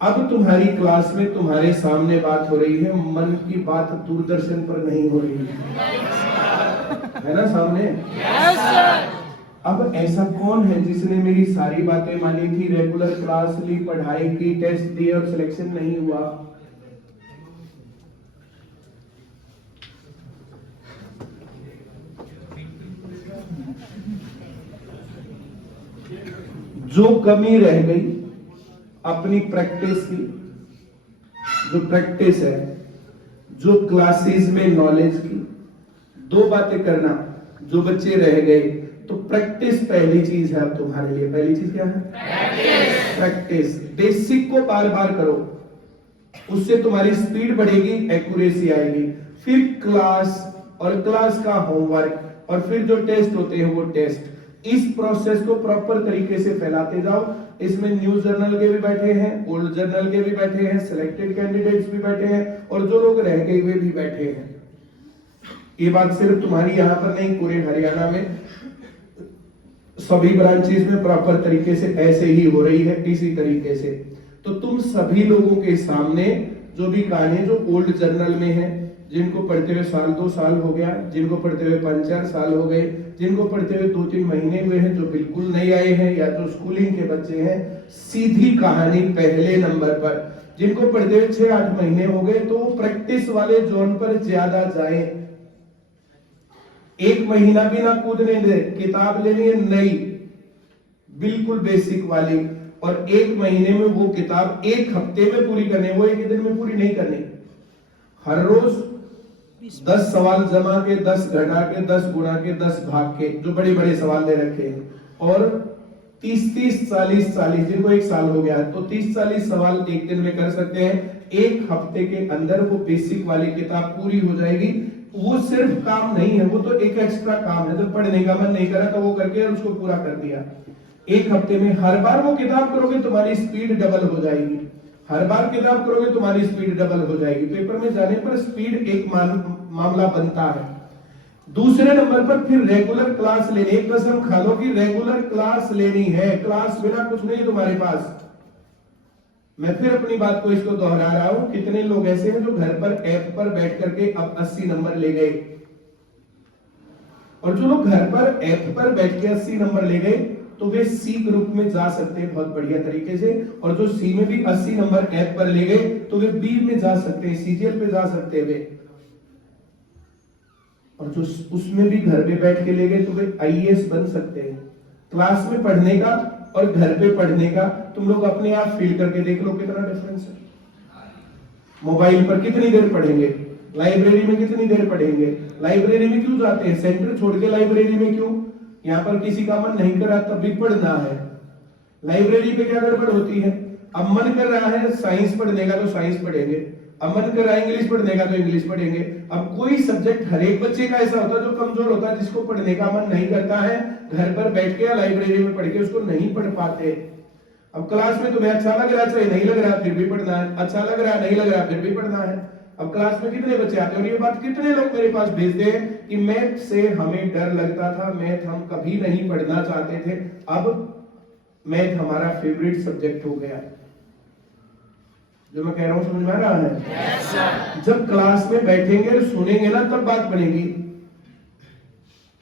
अब तुम्हारी क्लास में तुम्हारे सामने बात हो रही है, मन की बात दूरदर्शन पर नहीं हो रही है ना सामने? Yes sir. अब ऐसा कौन है जिसने मेरी सारी बातें मानी थी, रेगुलर क्लास ली, पढ़ाई की, टेस्ट दिए और सिलेक्शन नहीं हुआ? जो कमी रह गई अपनी प्रैक्टिस की, जो प्रैक्टिस है, जो क्लासेस में नॉलेज की, दो बातें करना जो बच्चे रह गए, तो प्रैक्टिस पहली चीज है अब तुम्हारे लिए। पहली चीज क्या है? प्रैक्टिस। प्रैक्टिस, बेसिक को बार बार करो, उससे तुम्हारी स्पीड बढ़ेगी, एक्यूरेसी आएगी। फिर क्लास और क्लास का होमवर्क और फिर जो टेस्ट होते हैं वो टेस्ट। इस प्रोसेस को प्रॉपर तरीके से फैलाते जाओ। इसमें न्यूज जर्नल के भी बैठे हैं, ओल्ड जर्नल के भी बैठे हैं, सिलेक्टेड कैंडिडेट्स भी बैठे हैं और जो लोग रह गए वे भी बैठे हैं। ये बात सिर्फ तुम्हारी यहां पर नहीं, पूरे हरियाणा में सभी ब्रांचेस में प्रॉपर तरीके से ऐसे ही हो रही है, इसी तरीके से। तो तुम सभी लोगों के सामने जो भी कहानी जो ओल्ड जर्नल में है, जिनको पढ़ते हुए साल 2 साल हो गया, जिनको पढ़ते हुए 5-4 साल हो गए, जिनको पढ़ते हुए 2-3 महीने हुए हैं, जो बिल्कुल नहीं आए हैं या जो स्कूलिंग के बच्चे हैं, सीधी कहानी पहले नंबर पर। जिनको पढ़ते हुए 6-8 महीने हो गए तो वो प्रैक्टिस वाले जोन पर ज्यादा जाएं। 1 महीना भी ना कूदने दे, किताब लेनी है नई, बिल्कुल बेसिक वाली, और 1 महीने में वो किताब 1 हफ्ते में पूरी करनी, वो 1 दिन में पूरी नहीं करनी। हर रोज 10 सवाल जमा के, 10 घटा के, 10 गुणा के, 10 भाग के, जो बड़े बड़े सवाल दे रखे हैं, और 30-30, 40-40, जिनको 1 साल हो गया तो 30-40 सवाल 1 दिन में कर सकते हैं। 1 हफ्ते के अंदर वो बेसिक वाली किताब पूरी हो जाएगी। वो सिर्फ काम नहीं है, वो तो एक एक्स्ट्रा काम है। जब पढ़ने का मन नहीं करा तो वो करके और उसको पूरा कर दिया। 1 हफ्ते में हर बार वो किताब करोगे तुम्हारी स्पीड डबल हो जाएगी। हर बार किताब करोगे तुम्हारी स्पीड डबल हो जाएगी। पेपर में जाने पर स्पीड एक मामला बनता है। दूसरे नंबर पर फिर रेगुलर क्लास लेनी। एक कसम खा लो कि रेगुलर क्लास लेनी है, क्लास बिना कुछ नहीं तुम्हारे पास। मैं फिर अपनी बात को इसको दोहरा रहा हूं, कितने लोग ऐसे हैं जो घर पर ऐप पर बैठ करके अब 80 नंबर ले गए, और जो लोग घर पर ऐप पर बैठ के 80 नंबर ले गए तो वे सी ग्रुप में जा सकते हैं बहुत बढ़िया तरीके से, और जो सी में भी 80 नंबर ऐप पर ले गए तो वे बी में जा सकते हैं, सीजीएल पे जा सकते हैं वे, और जो उसमें भी घर पे बैठ के ले गए तो वे आईएएस बन सकते हैं। क्लास में पढ़ने का और घर पे पढ़ने का तुम लोग अपने आप फील करके देख लो कितना डिफरेंस है। मोबाइल पर कितनी देर पढ़ेंगे, लाइब्रेरी में कितनी देर पढ़ेंगे, लाइब्रेरी में क्यों जाते हैं, सेंटर छोड़ के लाइब्रेरी में क्यों? यहाँ पर किसी का मन नहीं कर रहा तब भी पढ़ना है। लाइब्रेरी पे क्या गड़बड़ होती है? अब मन कर रहा है साइंस पढ़ने का तो साइंस पढ़ेंगे, अब मन कर रहा है इंग्लिश पढ़ने का तो इंग्लिश पढ़ेंगे। अब कोई सब्जेक्ट हर एक बच्चे का ऐसा होता है जो कमजोर होता है, जिसको पढ़ने का मन नहीं करता है, घर पर बैठ के या लाइब्रेरी में पढ़ के उसको नहीं पढ़ पाते। अब क्लास में तुम्हें अच्छा लग रहा है, चाहे नहीं लग रहा फिर भी पढ़ना है, अच्छा लग रहा है नहीं लग रहा फिर भी पढ़ना है। अब क्लास में कितने बच्चे आते हैं, और ये बात कितने लोग मेरे पास भेजते हैं कि मैथ से हमें डर लगता था, मैथ हम कभी नहीं पढ़ना चाहते थे, अब मैथ हमारा फेवरेट सब्जेक्ट हो गया। जो मैं कह रहा हूं समझ में आ रहा है? yes, जब क्लास में बैठेंगे और सुनेंगे ना तब बात बनेगी।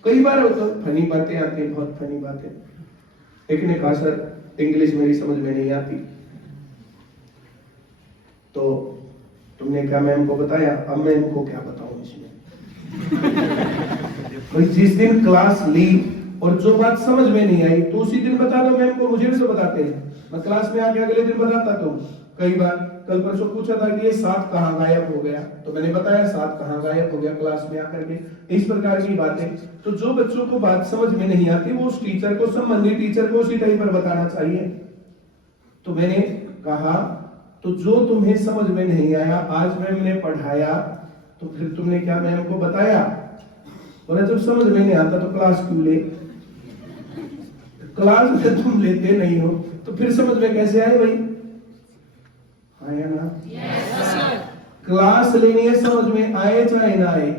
कई बार फनी बातें आती हैं, बहुत फनी बातें। एक ने कहा सर इंग्लिश मेरी समझ में नहीं आती, तो तुमने क्या मैम को बताया? अब मैं इनको क्या बताऊं इसमें। भाई जिस दिन क्लास ली और जो बात समझ में नहीं आई तो उसी दिन बता दो मैम को, मुझे भी तो बताते हैं। मैं क्लास में आके अगले दिन बताता, तो कई बार कल परसों पूछा था कि ये 7 कहाँ गायब हो गया, तो मैंने बताया 7 कहाँ गायब हो गया क्लास में आकर के। इस प्रकार की बातें, तो जो बच्चों को बात समझ में नहीं आती वो उस टीचर को, संबंधित टीचर को उसी टाइम पर बताना चाहिए। तो मैंने कहा तो जो तुम्हें समझ में नहीं आया आज मैम ने पढ़ाया, तो फिर तुमने क्या मैम को बताया? बोला जब समझ में नहीं आता तो क्लास क्यों ले? क्लास में तुम लेते नहीं हो तो फिर समझ में कैसे आए भाई? आया ना? yes, क्लास लेनी है, समझ में आए चाहे ना आए।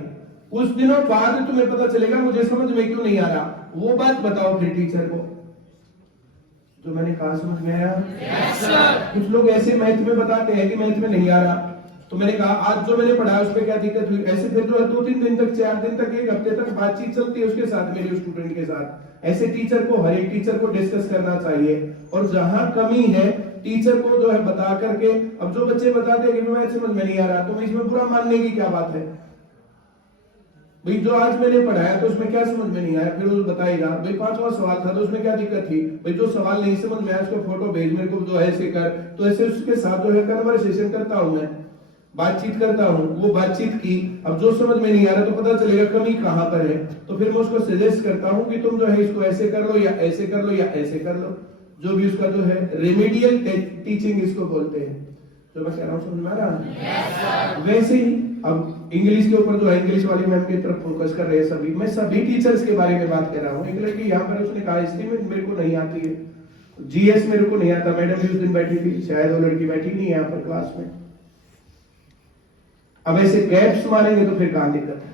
कुछ दिनों बाद तुम्हें पता चलेगा मुझे समझ में क्यों नहीं आ रहा, वो बात बताओ फिर टीचर को। जो मैंने कहा समझ में आया? yes, कुछ लोग ऐसे मैथ में बताते हैं कि मैथ में नहीं आ रहा, तो मैंने कहा आज जो मैंने पढ़ाया उसमें क्या दिक्कत हुई? ऐसे फिर जो है 2-3 दिन तक, 4 दिन तक, 1 हफ्ते तक बातचीत चलती है उसके साथ, मेरे स्टूडेंट के साथ। ऐसे टीचर को, हर एक टीचर को डिस्कस करना चाहिए, और जहां कमी है टीचर को जो है बता करके। अब जो बच्चे बताते हैं कि मैं समझ में नहीं आ रहा, तो इसमें बुरा मानने की क्या बात है भाई? जो आज मैंने पढ़ाया तो उसमें क्या समझ में नहीं आया, फिर वो बताएगा भाई 5वां सवाल था तो उसमें क्या दिक्कत थी भाई? जो सवाल नहीं समझ में आया उसको फोटो भेज मेरे को, जो है ऐसे कर। तो ऐसे उसके साथ जो है कन्वर्सेशन करता हूं मैं, बातचीत करता हूं। वो बातचीत की, अब जो समझ में नहीं आ रहा तो पता चलेगा कमी कहां पर है, तो फिर मैं उसको सजेस्ट करता हूं कि तुम जो है इसको ऐसे कर लो, या ऐसे कर लो, या ऐसे कर लो। जो भी उसका जो है रेमेडियल टीचिंग इसको बोलते हैं। जो मैं कह रहा हूं समझ में आ रहा है? वैसे ही अब इंग्लिश के ऊपर जो है, इंग्लिश वाली मैम की तरफ फोकस कर रहे हैं सभी। मैं सभी टीचर्स के बारे में बात कर रहा हूँ। एक लड़की यहाँ पर, उसने कहा हिस्ट्री में मेरे को नहीं आती है, जीएस मेरे को नहीं आता। मैडम भी उस दिन बैठी थी, शायद वो लड़की बैठी नहीं है यहाँ पर क्लास में। अब ऐसे गैप्स मारेंगे तो फिर कहां दिक्कत है?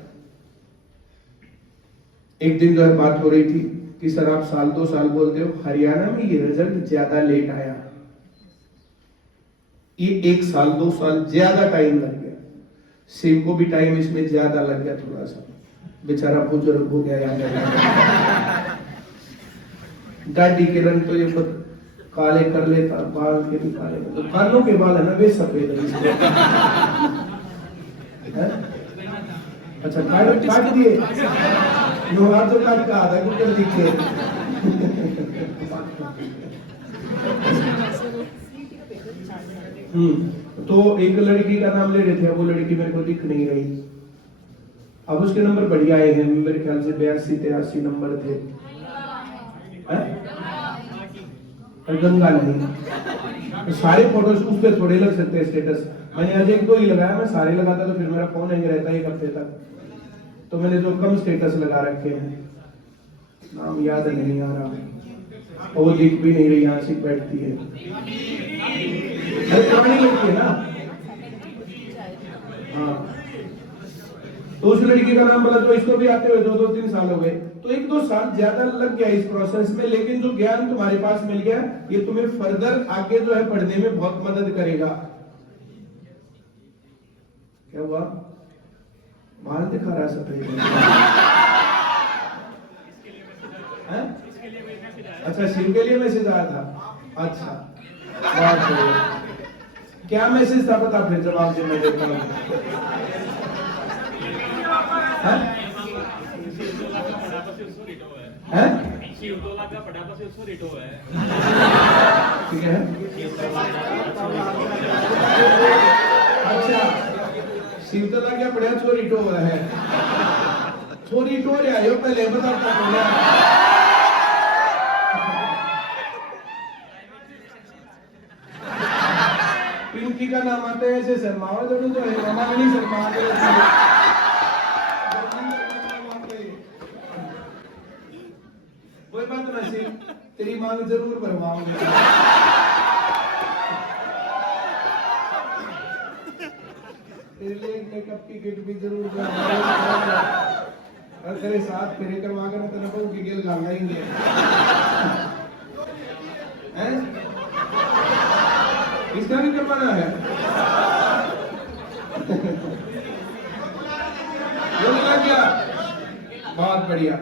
एक दिन जो है बात हो रही थी कि सर आप 1-2 साल बोलते हो, हरियाणा में ये रिजल्ट ज्यादा लेट आया, ये 1 साल 2 साल ज्यादा टाइम लग गया। सिम को भी टाइम इसमें ज्यादा लग गया थोड़ा सा, बेचारा बुजुर्ग हो गया यहाँ। दाढ़ी के रंग तो ये काले कर लेता, बाल के भी काले, तो कानों के बाल है ना वे सफेद है। अच्छा काट दिए, हाथ तो काट का आधा कुछ दिखे। तो एक लड़की का नाम ले रहे थे, वो लड़की मेरे को दिख नहीं रही। अब उसके नंबर बढ़िया आए हैं, मेरे ख्याल से 82-83 नंबर थे। गंगा नहीं, तो सारे फोटोज उस पे थोड़े लग सकते हैं स्टेटस। मैंने आज 1-2 ही लगाया, मैं सारे लगाता तो फिर मेरा फोन हैंग रहता है 1 हफ्ते तक। तो मैंने जो कम स्टेटस लगा रखे हैं, नाम याद नहीं आ रहा, और वो दिख भी नहीं रही, यहाँ से बैठती है, पुरानी लड़की है ना। हाँ, तो उस लड़की का नाम बोला, तो इसको भी आते हुए 2-3 साल हो गए। तो 1-2 साल ज्यादा लग गया इस प्रोसेस में, लेकिन जो ज्ञान तुम्हारे पास मिल गया ये तुम्हें फर्दर आगे जो है पढ़ने में बहुत मदद करेगा। क्या हुआ? माल दिखा रहा सफेद। अच्छा, शिव के लिए मैसेज आया था। अच्छा, क्या मैसेज था बता, फिर जवाब दे, मैं देखता हूँ। ठीक है, अच्छा, शिवतला क्या पढ़ा, छोरी टो है, छोरी टो रहा है पहले बता। पिंकी का नाम आता है ऐसे शर्मावा, जरूर तो है मामा नहीं शर्मा। कोई बात ना सी, तेरी मांग जरूर भरवाऊंगा। तेरे लिए एक मेकअप की किट भी जरूर भरवाऊंगा, और तेरे साथ फिर करवा कर तेरे को की गेल लगाएंगे। इसका भी करवाना है। बहुत बढ़िया।